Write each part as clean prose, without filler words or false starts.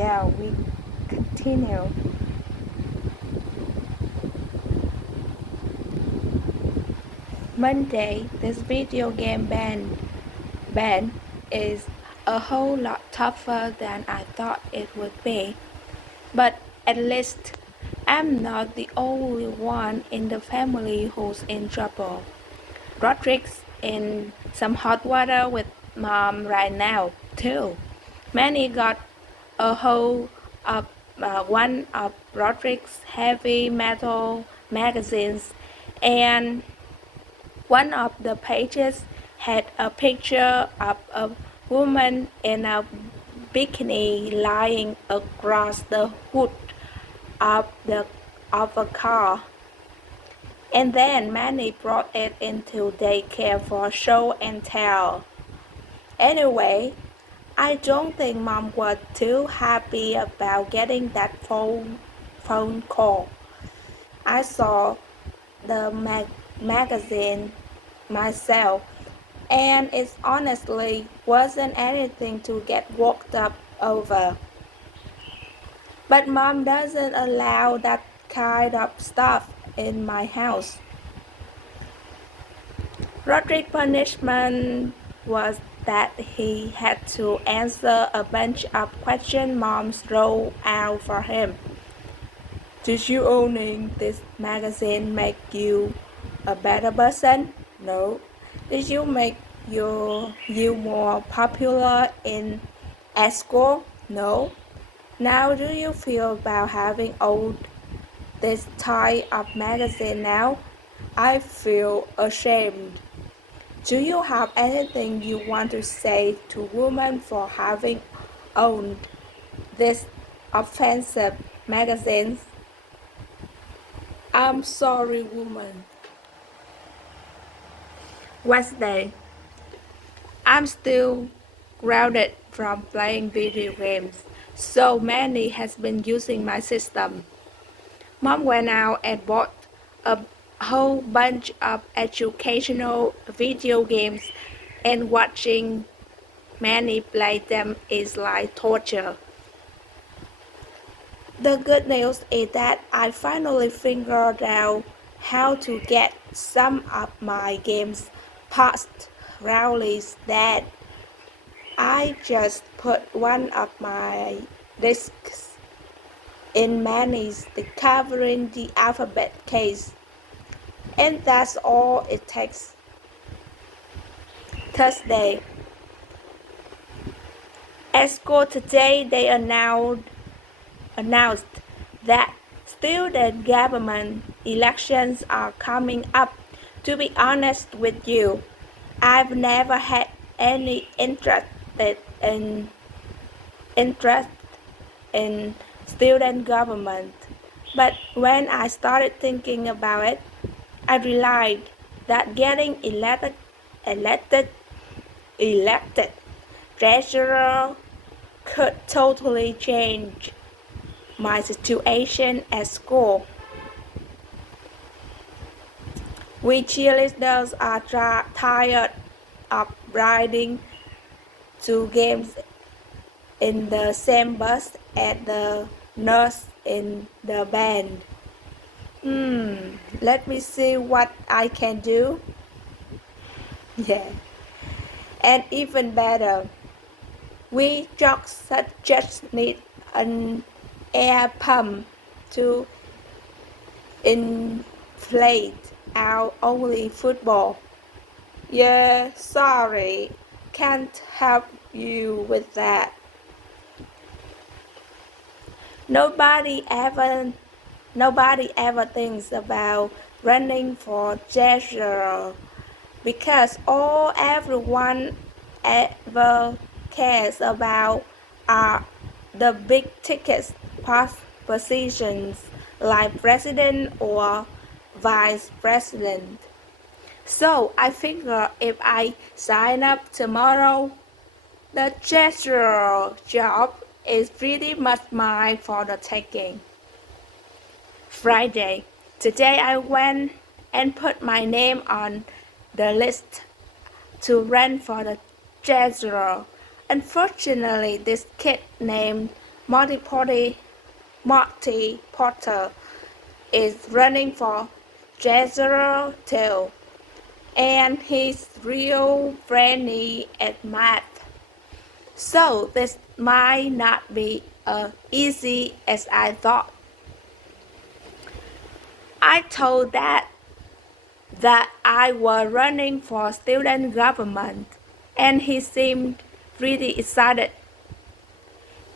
yeah, we continue. Monday, this video game ban is a whole lot tougher than I thought it would be. But at least I'm not the only one in the family who's in trouble. Rodrick's in some hot water with mom right now, too. Manny got a hold of one of Rodrick's heavy metal magazines, and one of the pages had a picture of a woman in a bikini lying across the hood of a car. And then Manny brought it into daycare for show and tell. Anyway, I don't think Mom was too happy about getting that phone call. I saw the magazine myself, and it honestly wasn't anything to get worked up over. But Mom doesn't allow that kind of stuff in my house. Rodrick's punishment was that he had to answer a bunch of questions Mom wrote out for him. Did you owning this magazine make you a better person? No. Did you make you more popular at school? No. Now do you feel about having owned this type of magazine now? I feel ashamed. Do you have anything you want to say to women for having owned this offensive magazines? I'm sorry, woman. Wednesday. I'm still grounded from playing video games, so Manny has been using my system. Mom went out and bought a whole bunch of educational video games, and watching Manny play them is like torture. The good news is that I finally figured out how to get some of my games past Rowley's dad. I just put one of my discs in Manny's covering the alphabet case, and that's all it takes. Thursday. At school today, they announced that student government elections are coming up. To be honest with you, I've never had any interest in student government, but when I started thinking about it, I realized that getting elected treasurer could totally change my situation at school. We cheerleaders are tired of riding to games in the same bus as the nurse in the band. Let me see what I can do. Yeah. And even better, we jocks just need an air pump to inflate our only football. Yeah, sorry, can't help you with that. Nobody ever thinks about running for treasurer because all everyone ever cares about are the big ticket positions like president or vice president. So I figure if I sign up tomorrow, the treasurer job is pretty much mine for the taking. Friday. Today I went and put my name on the list to run for the treasurer. Unfortunately, this kid named Marty Potter is running for Jezero too, and he's real brainy at math. So this might not be as easy as I thought. I told Dad that I was running for student government, and he seemed really excited.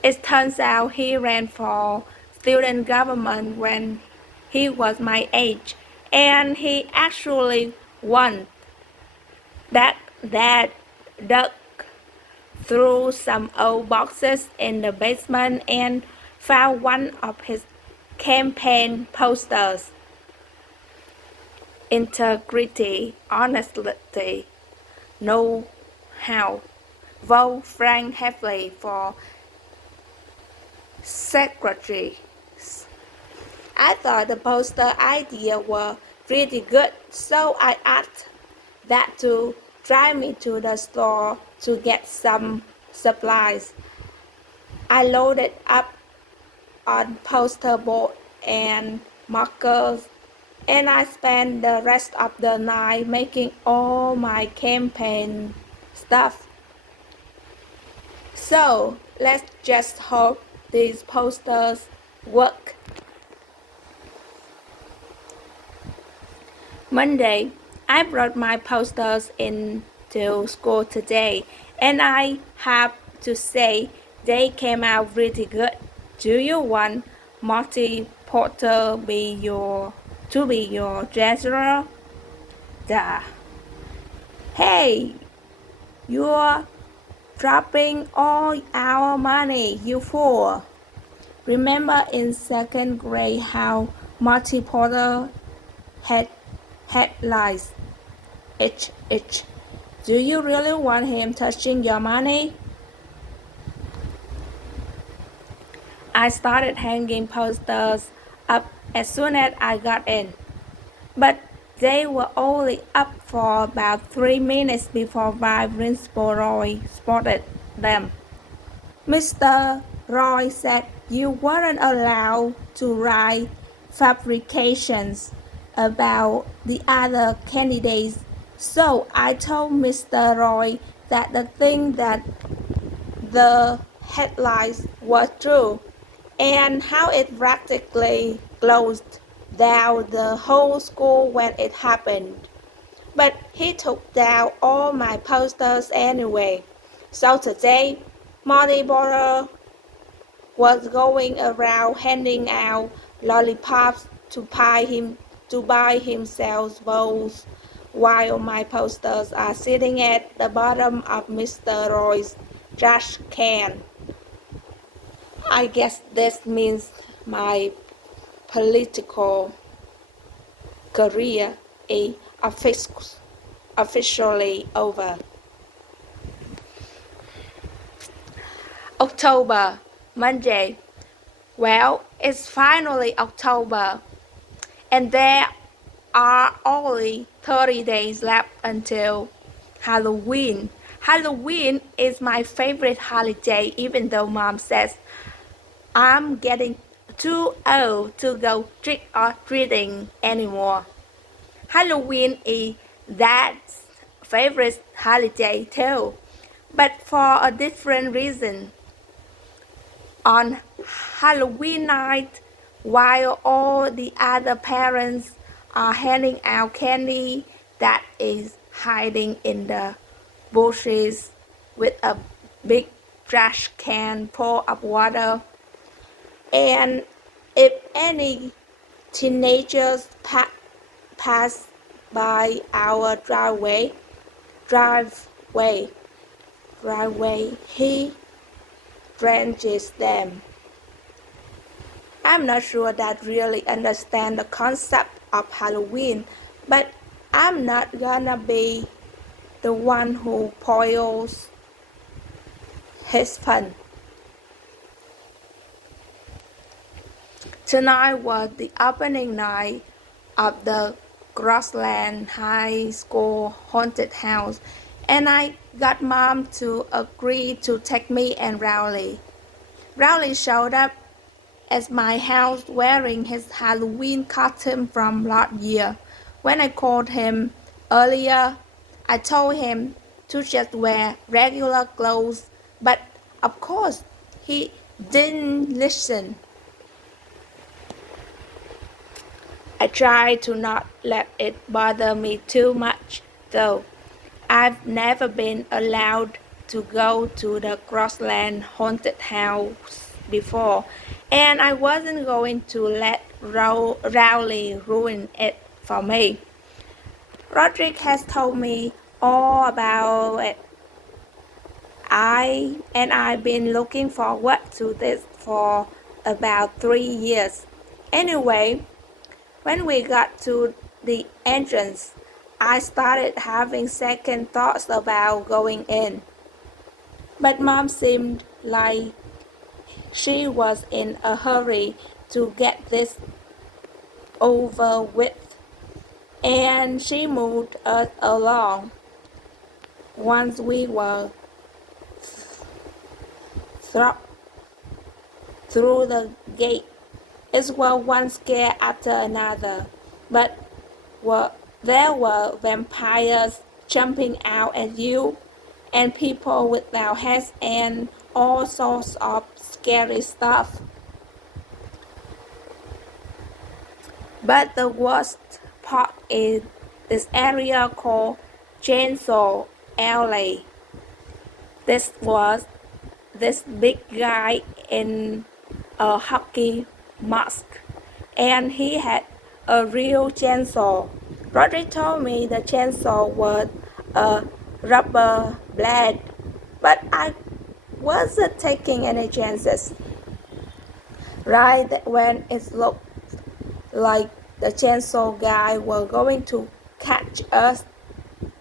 It turns out he ran for student government when he was my age, and he actually won. Dad dug through some old boxes in the basement and found one of his campaign posters. Integrity, honesty, know-how. Vote Frank heavily for secretary. I thought the poster idea was really good, so I asked Dad to drive me to the store to get some supplies. I loaded up on poster board and markers, and I spent the rest of the night making all my campaign stuff. So let's just hope these posters work. Monday, I brought my posters into school today, and I have to say they came out really good. Do you want Marty Potter to be your treasurer? Duh. Hey, you're dropping all our money, you fool. Remember in second grade how Marty Potter had headlines? Do you really want him touching your money? I started hanging posters up as soon as I got in, but they were only up for about 3 minutes before my principal Roy spotted them. Mr. Roy said you weren't allowed to write fabrications about the other candidates, so I told Mr. Roy that the headlines were true, and how it practically closed down the whole school when it happened. But he took down all my posters anyway. So today, Marty Potter was going around handing out lollipops to buy himself votes, while my posters are sitting at the bottom of Mr. Roy's trash can. I guess this means my political career is officially over. October, Monday. Well, it's finally October, and there are only 30 days left until Halloween. Halloween is my favorite holiday, even though Mom says I'm getting too old to go trick-or-treating anymore. Halloween is Dad's favorite holiday too, but for a different reason. On Halloween night, while all the other parents are handing out candy, Dad is hiding in the bushes with a big trash can full of water. And if any teenagers pass by our driveway, he drenches them. I'm not sure Dad really understands the concept of Halloween, but I'm not gonna be the one who spoils his fun. Tonight was the opening night of the Grassland High School haunted house, and I got Mom to agree to take me and Rowley. Rowley showed up at my house wearing his Halloween costume from last year. When I called him earlier, I told him to just wear regular clothes, but of course he didn't listen. I try to not let it bother me too much, though. I've never been allowed to go to the Crossland haunted house before, and I wasn't going to let Rowley ruin it for me. Roderick has told me all about it. I've been looking forward to this for about 3 years. Anyway, when we got to the entrance, I started having second thoughts about going in. But Mom seemed like she was in a hurry to get this over with, and she moved us along. Once we were through the gate, it was one scare after another, but there were vampires jumping out at you, and people without heads, and all sorts of scary stuff. But the worst part is this area called Chainsaw Alley. This was this big guy in a hockey mask, and he had a real chainsaw. Roderick told me the chainsaw was a rubber blade, but I wasn't taking any chances. Right when it looked like the chainsaw guy was going to catch us,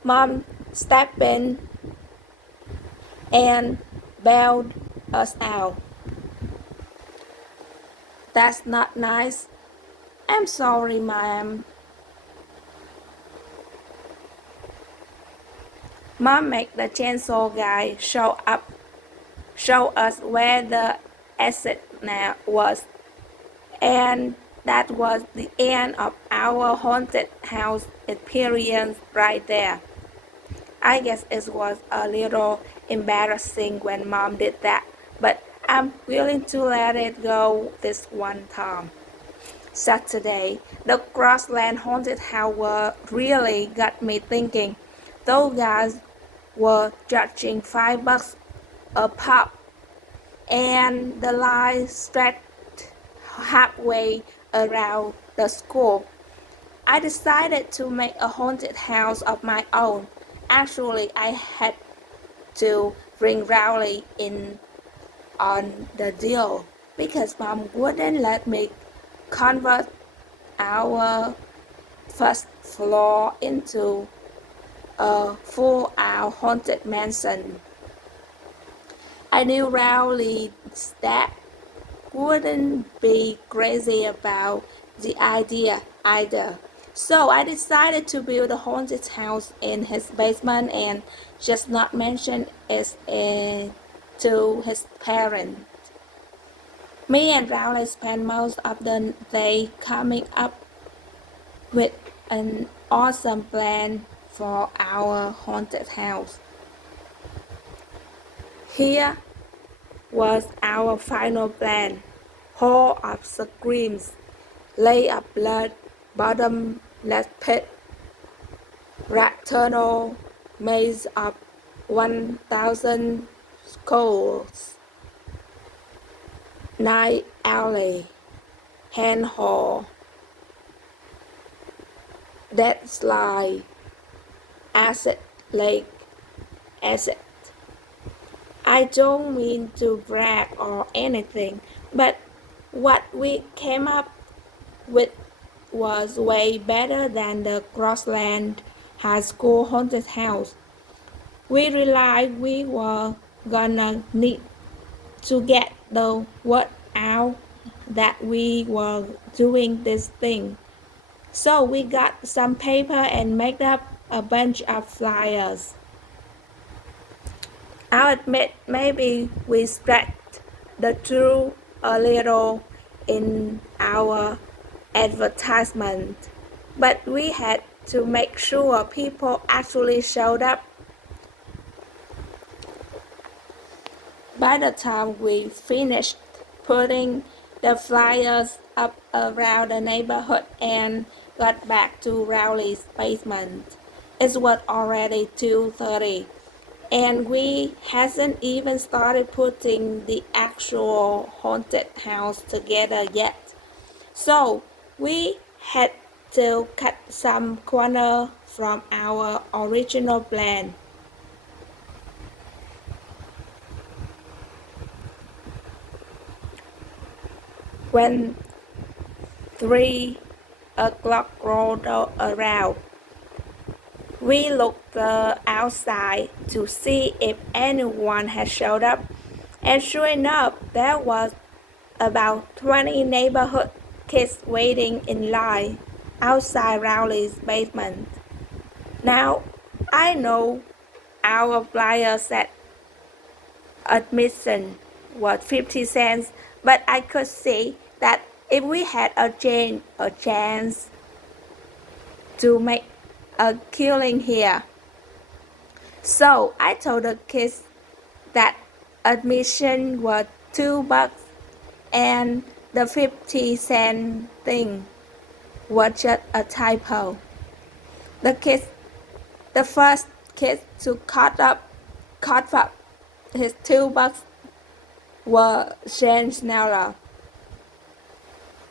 Mom stepped in and bailed us out. That's not nice. I'm sorry, Mom. Mom made the chainsaw guy show us where the exit was, and that was the end of our haunted house experience right there. I guess it was a little embarrassing when Mom did that, but I'm willing to let it go this one time. Saturday, the Crossland haunted house really got me thinking. Those guys were charging $5 a pop, and the line stretched halfway around the school. I decided to make a haunted house of my own. Actually, I had to bring Rowley in on the deal because Mom wouldn't let me convert our first floor into a full-out haunted mansion. I knew Rowley's dad wouldn't be crazy about the idea either. So I decided to build a haunted house in his basement and just not mention it to his parents. Me and Rowley spent most of the day coming up with an awesome plan for our haunted house. Here was our final plan: hall of screams, lake of blood, bottomless pit, rat tunnel, maze of 1,000 skulls, night alley, hand hall, dead slide, acid lake, acid. I don't mean to brag or anything, but what we came up with was way better than the Crossland High School haunted house. We realized we were gonna need to get the word out that we were doing this thing. So we got some paper and made up a bunch of flyers. I'll admit maybe we stretched the truth a little in our advertisement, but we had to make sure people actually showed up. By the time we finished putting the flyers up around the neighborhood and got back to Rowley's basement, it was already 2:30, and we hadn't even started putting the actual haunted house together yet. So we had to cut some corner from our original plan. When 3 o'clock rolled around, we looked outside to see if anyone had showed up, and sure enough, there was about 20 neighborhood kids waiting in line outside Rowley's basement. Now, I know our flyer said admission was 50 cents, but I could see that if we had a chance to make a killing here. So I told the kids that admission was $2 and the 50-cent thing was just a typo. The first kid to cough up his $2 was Shane Sneller.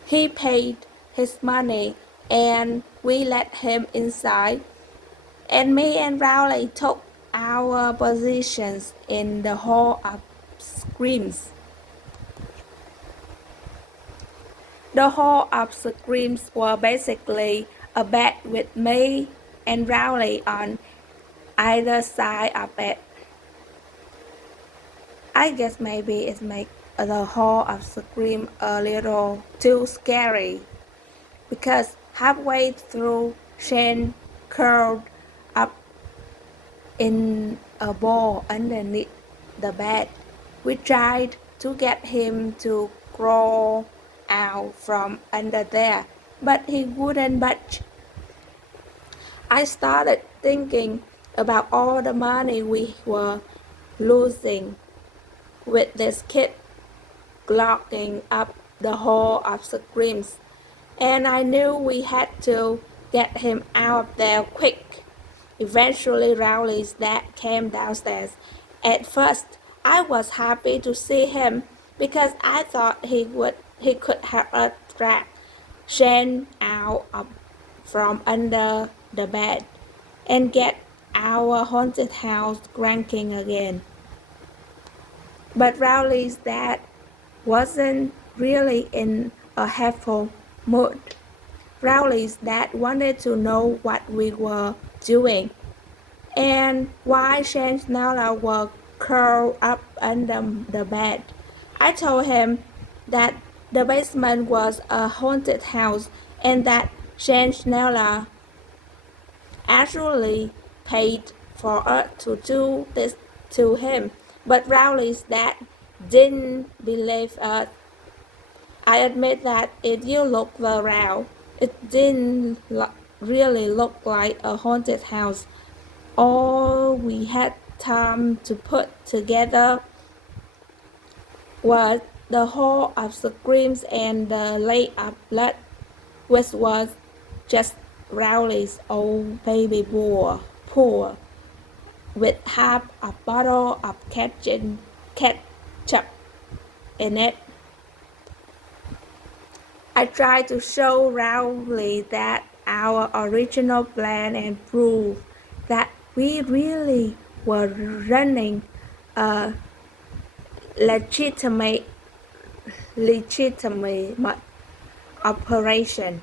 He paid his money and we let him inside, and me and Rowley took our positions in the Hall of Screams. The Hall of Screams was basically a bed with me and Rowley on either side of it. I guess maybe it makes the Hall of Scream a little too scary, because halfway through Shane curled up in a ball underneath the bed. We tried to get him to crawl out from under there, but he wouldn't budge. I started thinking about all the money we were losing with this kid clogging up the Hall of Screams, and I knew we had to get him out of there quick. Eventually Rowley's dad came downstairs. At first I was happy to see him because I thought he could help us drag Shane out from under the bed and get our haunted house cranking again. But Rowley's dad wasn't really in a helpful mood. Rowley's dad wanted to know what we were doing and why Shane Sneller was curled up under the bed. I told him that the basement was a haunted house and that Shane Sneller actually paid for us to do this to him, but Rowley's dad didn't believe us. I admit that if you look around, it didn't really look like a haunted house. All we had time to put together was the Hall of Screams and the Lake of Blood, which was just Rowley's old baby pool with half a bottle of ketchup in it. I tried to show Rowley that our original plan and prove that we really were running a legitimate operation.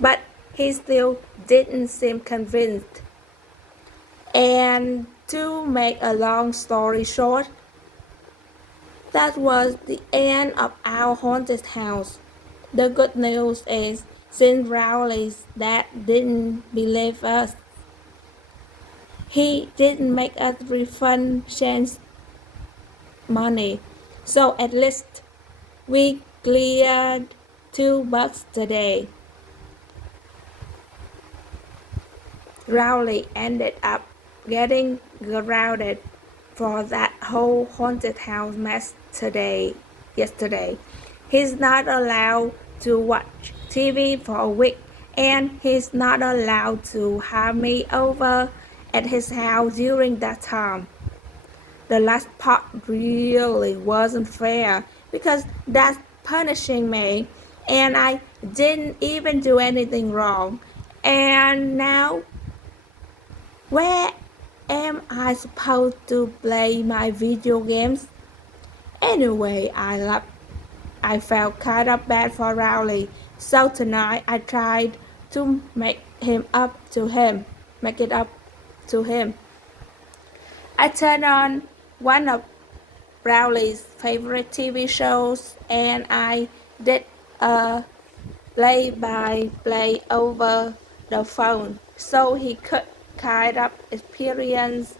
But he still didn't seem convinced. And to make a long story short, that was the end of our haunted house. The good news is, since Rowley's dad didn't believe us, he didn't make us refund Shane's money. So at least we cleared 2 bucks today. Rowley ended up getting grounded for that whole haunted house mess yesterday. He's not allowed to watch TV for a week, and he's not allowed to have me over at his house during that time. The last part really wasn't fair because that's punishing me, and I didn't even do anything wrong. And now, where am I supposed to play my video games? Anyway, I felt kind of bad for Rowley, so tonight I tried to make it up to him. I turned on one of Rowley's favorite TV shows, and I did a play-by-play over the phone so he could kind of experience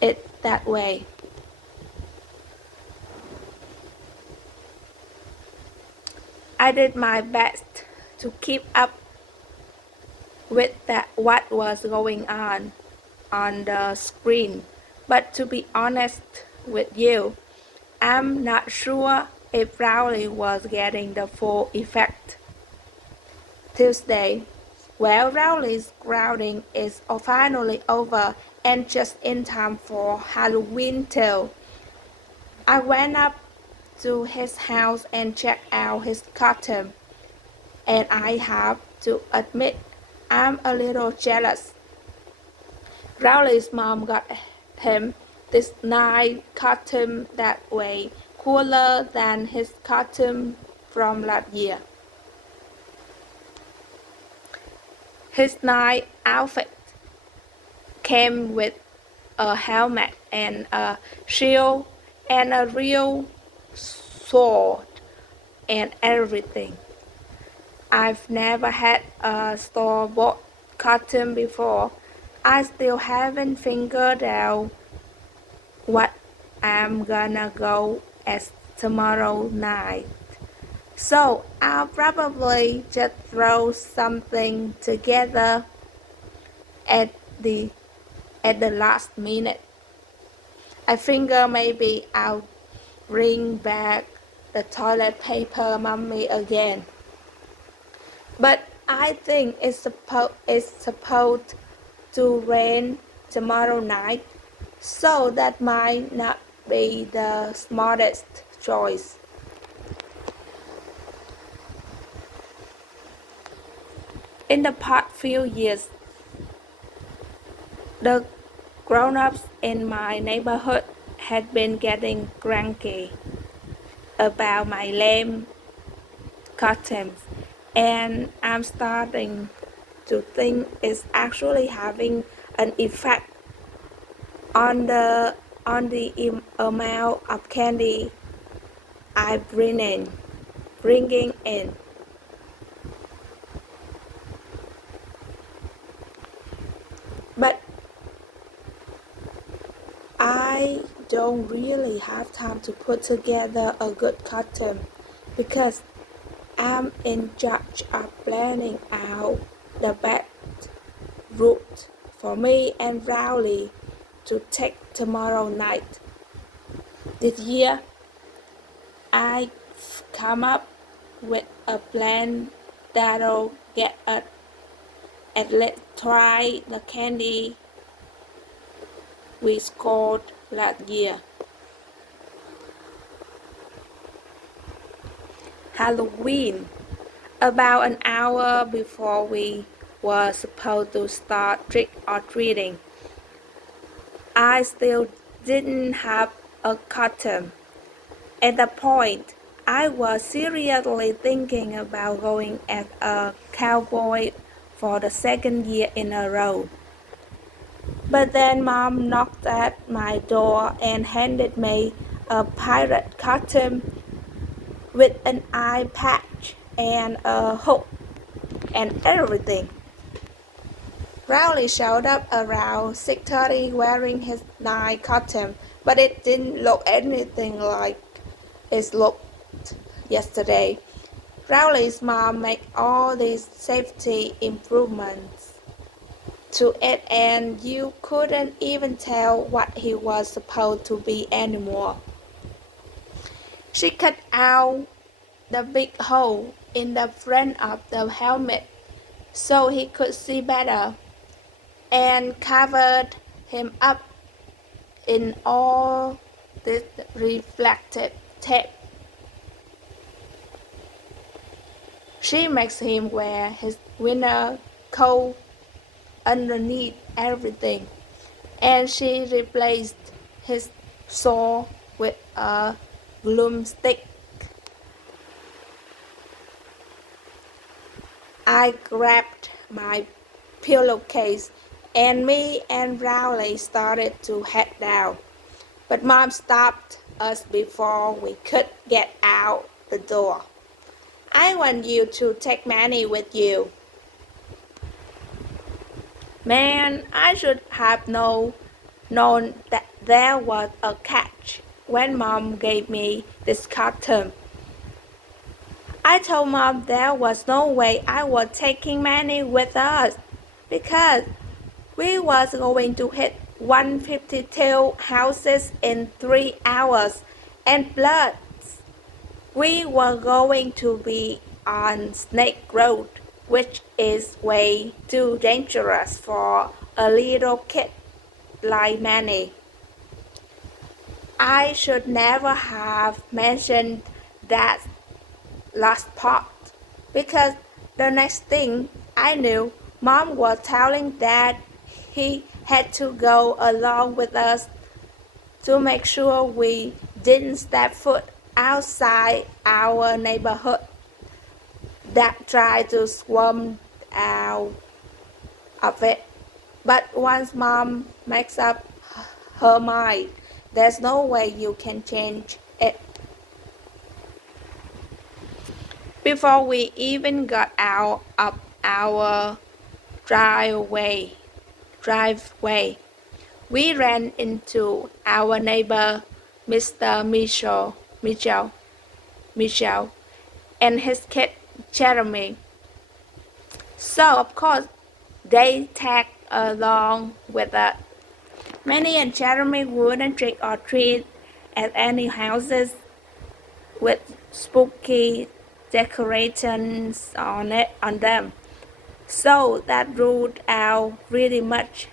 it that way. I did my best to keep up with what was going on the screen, but to be honest with you, I'm not sure if Rowley was getting the full effect. Tuesday. Well, Rowley's grounding is finally over and just in time for Halloween too. I went up to his house and checked out his costume, and I have to admit I'm a little jealous. Rowley's mom got him this nice costume that way cooler than his costume from last year. His night outfit came with a helmet and a shield and a real sword and everything. I've never had a store-bought costume before. I still haven't figured out what I'm gonna go as tomorrow night. So I'll probably just throw something together at the last minute. I figure maybe I'll bring back the toilet paper mummy again. But I think it's supposed to rain tomorrow night, so that might not be the smartest choice. In the past few years, the grown-ups in my neighborhood had been getting cranky about my lame costumes, and I'm starting to think it's actually having an effect on the amount of candy I'm bringing in. But I don't really have time to put together a good costume because I'm in charge of planning out the best route for me and Rowley to take tomorrow night. This year, I've come up with a plan that'll get us at least try the candy we scored last year. Halloween. About an hour before we were supposed to start trick-or-treating, I still didn't have a costume. At that point, I was seriously thinking about going as a cowboy for the second year in a row. But then Mom knocked at my door and handed me a pirate costume with an eye patch and a hook and everything. Rowley showed up around 6:30 wearing his night costume, but it didn't look anything like it looked yesterday. Riley's mom made all these safety improvements to it, and you couldn't even tell what he was supposed to be anymore. She cut out the big hole in the front of the helmet so he could see better, and covered him up in all this reflective tape. She makes him wear his winter coat underneath everything, and she replaced his sword with a broomstick. I grabbed my pillowcase, and me and Rowley started to head down, but Mom stopped us before we could get out the door. I want you to take Manny with you. Man, I should have known that there was a catch when Mom gave me this costume. I told Mom there was no way I was taking Manny with us because we was going to hit 152 houses in 3 hours, and plus we were going to be on Snake Road, which is way too dangerous for a little kid like Manny. I should never have mentioned that last part, because the next thing I knew, Mom was telling Dad he had to go along with us to make sure we didn't step foot outside our neighborhood that tried to swarm out of it. But once Mom makes up her mind, there's no way you can change it. Before we even got out of our driveway, we ran into our neighbor, Mr. Michel, and his kid, Jeremy. So, of course, they tagged along with us. Manny and Jeremy wouldn't trick or treat at any houses with spooky decorations on them. So that ruled out pretty much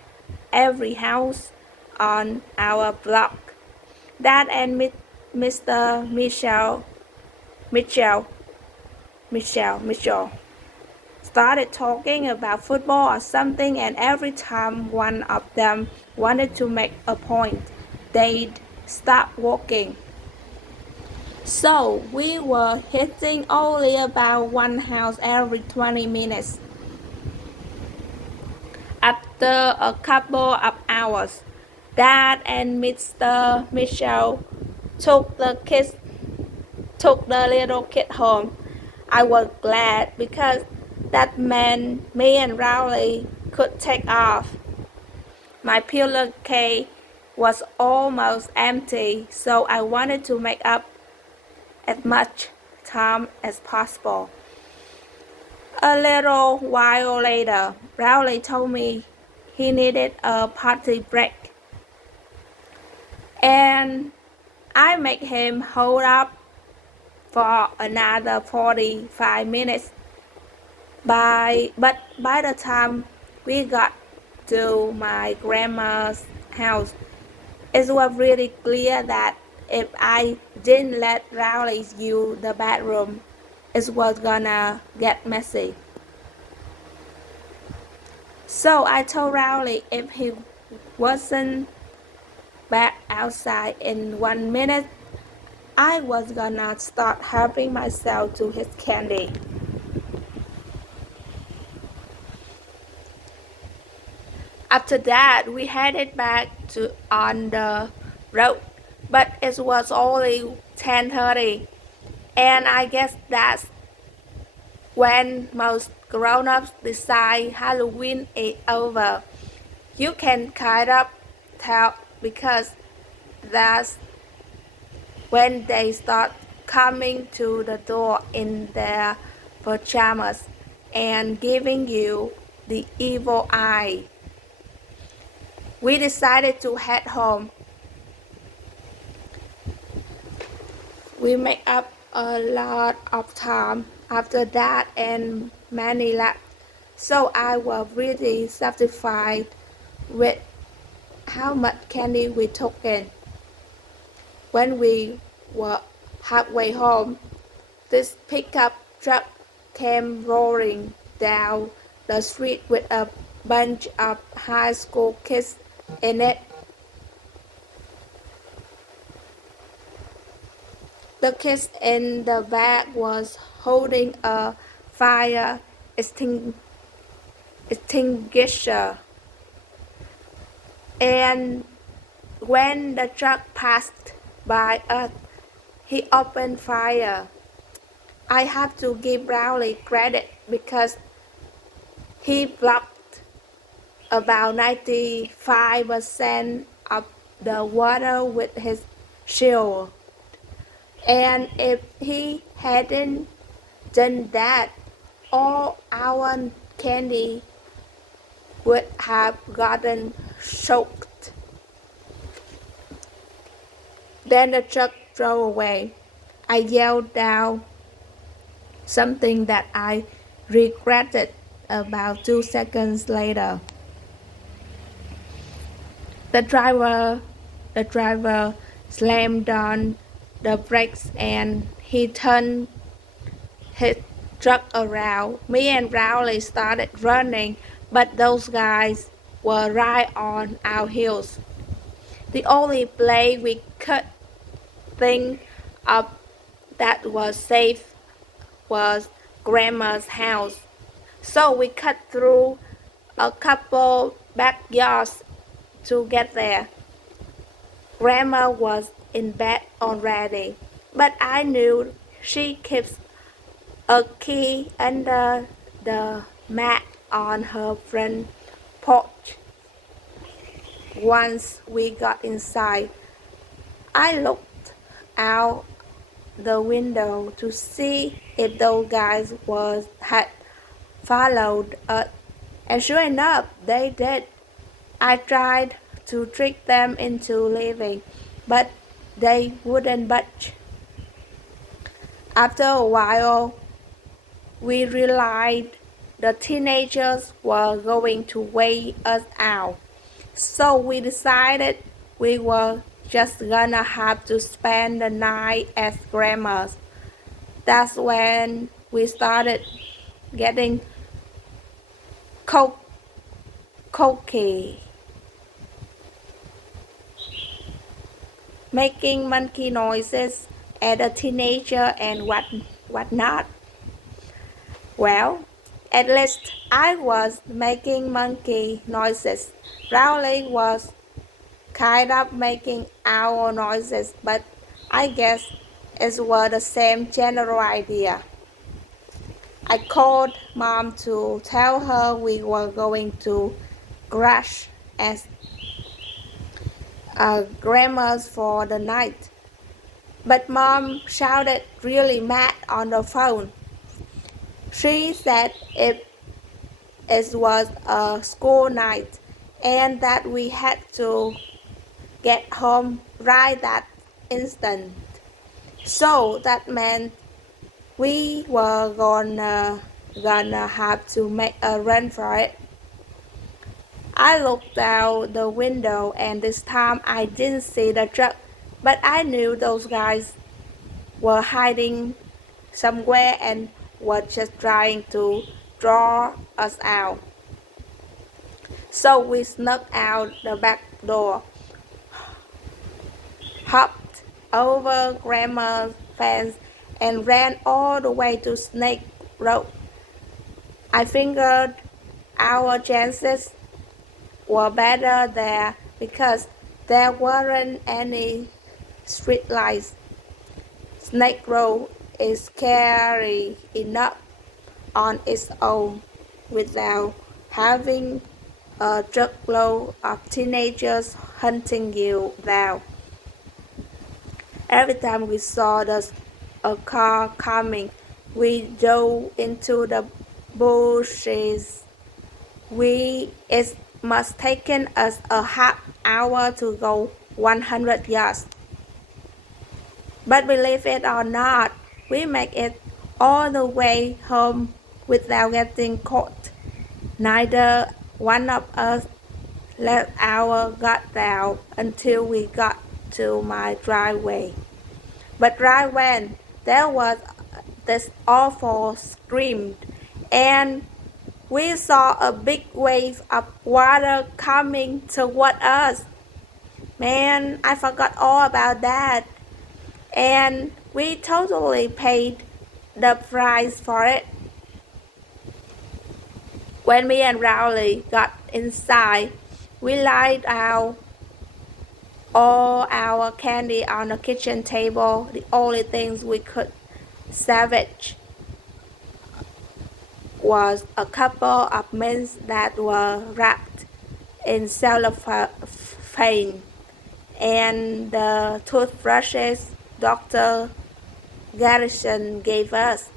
every house on our block. Dad and Mr. Mitchell started talking about football or something, and every time one of them wanted to make a point, they'd stop walking. So we were hitting only about one house every 20 minutes. After a couple of hours, Dad and Mr. Mitchell took the little kid home. I was glad because that meant me and Rowley could take off. My pillowcase was almost empty, so I wanted to make up as much time as possible. A little while later, Rowley told me he needed a potty break, and I made him hold up for another 45 minutes. But by the time we got to my grandma's house, it was really clear that if I didn't let Rowley use the bathroom, it was gonna get messy. So I told Rowley if he wasn't back outside in 1 minute, I was gonna start helping myself to his candy. After that, we headed back on the road, but it was only 10:30, and I guess that's when most grown-ups decide Halloween is over. You can kind of tell because That's when they start coming to the door in their pajamas and giving you the evil eye. We decided to head home. We made up a lot of time after that and many laughed. So I was really satisfied with how much candy we took in. When we were halfway home, this pickup truck came roaring down the street with a bunch of high school kids in it. The kid in the back was holding a fire extinguisher, and when the truck passed by us, he opened fire. I have to give Rowley credit because he blocked about 95% of the water with his shield. And if he hadn't done that, all our candy would have gotten soaked. Then the truck drove away. I yelled down something that I regretted about 2 seconds later. The driver slammed on the brakes and he turned his truck around. Me and Rowley started running, but those guys were right on our heels. The only place we could think of that was safe was Grandma's house. So we cut through a couple backyards to get there. Grandma was in bed already, but I knew she keeps a key under the mat on her front porch. Once we got inside, I looked out the window to see if those guys had followed us, and sure enough, they did. I tried to trick them into leaving, but they wouldn't budge. After a while, we realized the teenagers were going to weigh us out, so we decided we were just gonna have to spend the night at Grandma's. That's when we started getting cocky, making monkey noises at the teenager and whatnot. Well, at least I was making monkey noises. Rowley was kind of making owl noises, but I guess it was the same general idea. I called Mom to tell her we were going to crash at Grandma's for the night. But Mom shouted really mad on the phone. She said it was a school night and that we had to get home right that instant. So that meant we were gonna have to make a run for it. I looked out the window and this time I didn't see the truck, but I knew those guys were hiding somewhere and were just trying to draw us out. So we snuck out the back door, hopped over Grandma's fence, and ran all the way to Snake Road. I figured our chances were better there because there weren't any streetlights. Snake Road is scary enough on its own without having a truckload of teenagers hunting you down. Every time we saw a car coming, we dove into the bushes. It must taken us a half hour to go 100 yards. But believe it or not, we make it all the way home without getting caught. Neither one of us let our guard down until we got to my driveway. But right when there was this awful scream, and we saw a big wave of water coming toward us. Man, I forgot all about that. And we totally paid the price for it. When me and Rowley got inside, we laid out all our candy on the kitchen table, the only things we could salvage was a couple of mints that were wrapped in cellophane and the toothbrushes Dr. Garrison gave us.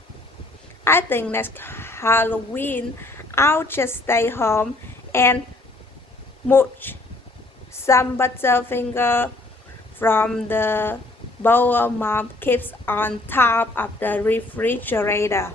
I think next Halloween I'll just stay home and mooch some butterfinger from the bowl Mom keeps on top of the refrigerator.